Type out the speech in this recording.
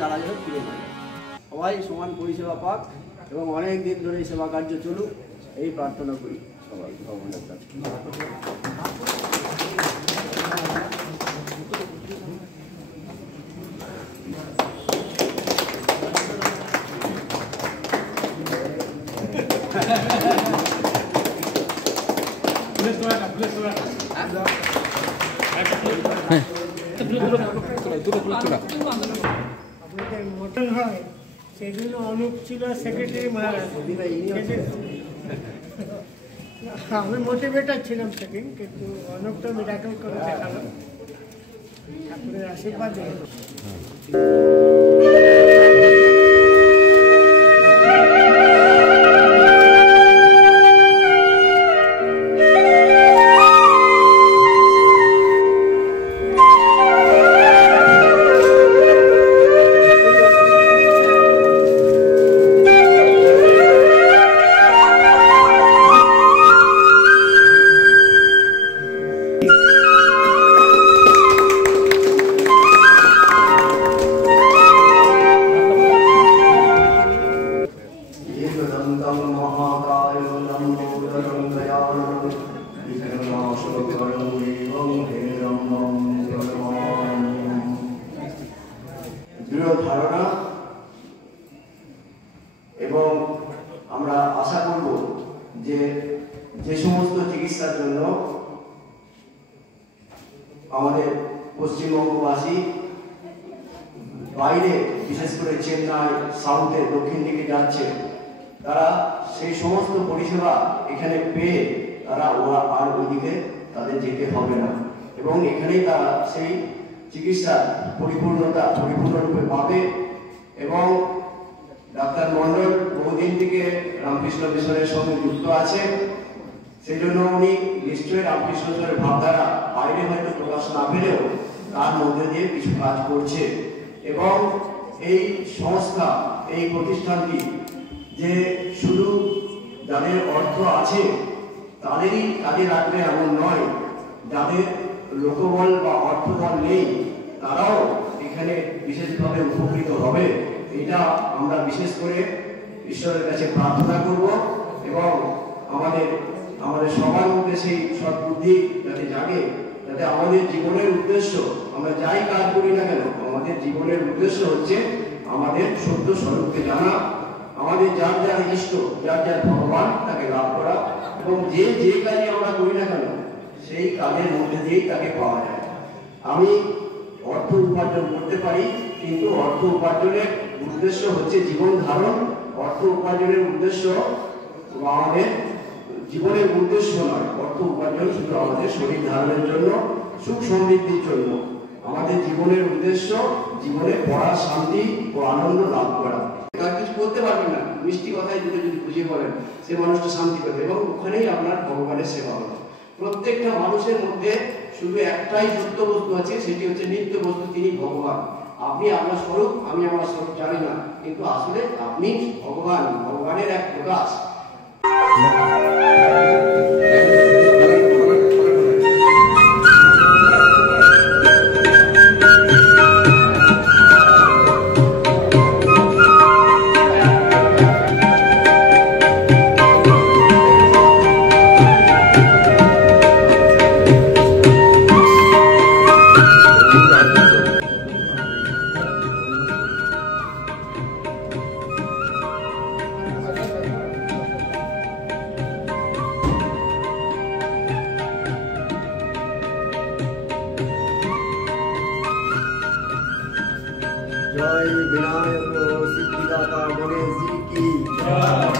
তারা যেন ফিরে না যায়। সবাই সমান পরিষেবা পাক এবং অনেক দিন ধরে এই সেবা কার্য চলুক, এই প্রার্থনা করি সবাই ভগবানের কাছে। আপনাদের মটন হয় সেদিন অনুপ ছিল সেক্রেটারি মহারাজ। আমি মোটিভেটার ছিলাম সেদিন, কিন্তু অনুপ তো মিরাকল করে দেখালো, ঠাকুরের আশীর্বাদ দিল। দৃঢ় ধারণা এবং আমরা আশা করব যে যে সমস্ত চিকিৎসার জন্য আমাদের পশ্চিমবঙ্গবাসী বাইরে বিশেষ করে চেন্নাই সাউথে দক্ষিণ দিকে যাচ্ছে, তারা সেই সমস্ত পরিষেবা এখানে পেয়ে তারা আর ওইদিকে তাদের যেতে হবে না এবং এখানেই তারা সেই চিকিৎসার পরিপূর্ণরূপে পাবে। এবং ডাক্তার মন্ডল বহুদিন থেকে রামকৃষ্ণ মিশনের সঙ্গে যুক্ত আছে, সেই জন্য উনি নিশ্চয়ই রামকৃষ্ণ মিশনের ভাবধারা বাইরে হয়তো প্রকাশ না পেলেও তার মধ্যে দিয়ে কিছু কাজ করছে। এবং এই সংস্থা, এই প্রতিষ্ঠানটি যে শুধু যাদের অর্থ আছে তাদেরই কাজে লাগবে এমন নয়, যাদের লোকবল বা অর্থবল নেই তারাও এখানে বিশেষভাবে উপকৃত হবে। এটা আমরা বিশেষ করে ঈশ্বরের কাছে প্রার্থনা করব এবং আমাদের সবার মধ্যে সেই সদ্বুদ্ধি যাতে জাগে, যাতে আমাদের জীবনের উদ্দেশ্য, আমরা যাই কাজ করি না কেন, আমাদের জীবনের উদ্দেশ্য হচ্ছে আমাদের সত্য স্বরূপকে জানা, আমাদের যার যার ইষ্ট, যার যার ভগবান তাকে লাভ করা এবং যে যে কাজে আমরা করি না কেন সেই কাজের মধ্যে দিয়েই তাকে পাওয়া যায়। আমি অর্থ উপার্জন করতে পারি, কিন্তু অর্থ উপার্জনের উদ্দেশ্য হচ্ছে জীবন ধারণ। অর্থ উপার্জনের উদ্দেশ্য আমাদের জীবনের উদ্দেশ্য নয়। অর্থ উপার্জন শুধু আমাদের শরীর ধারণের জন্য, সুখ সমৃদ্ধির জন্য। আমাদের জীবনের উদ্দেশ্য জীবনে পড়া, শান্তি ও আনন্দ লাভ করা। আর কিছু করতে পারবেন না, মিষ্টি কথায় যদি বুঝিয়ে বলেন সে মানুষটা শান্তি পাবে এবং ওখানেই আপনার ভগবানের সেবা হবে। প্রত্যেকটা মানুষের মধ্যে শুধু একটাই সত্য বস্তু আছে, সেটি হচ্ছে নিত্য বস্তু, তিনি ভগবান। আপনি আপনার স্বরূপ, আমি আমার স্বরূপ জানি না, কিন্তু আসলে আপনি ভগবান, ভগবানের এক প্রকাশ। जय विनायक सिद्धिदाता गणेश जी की जय।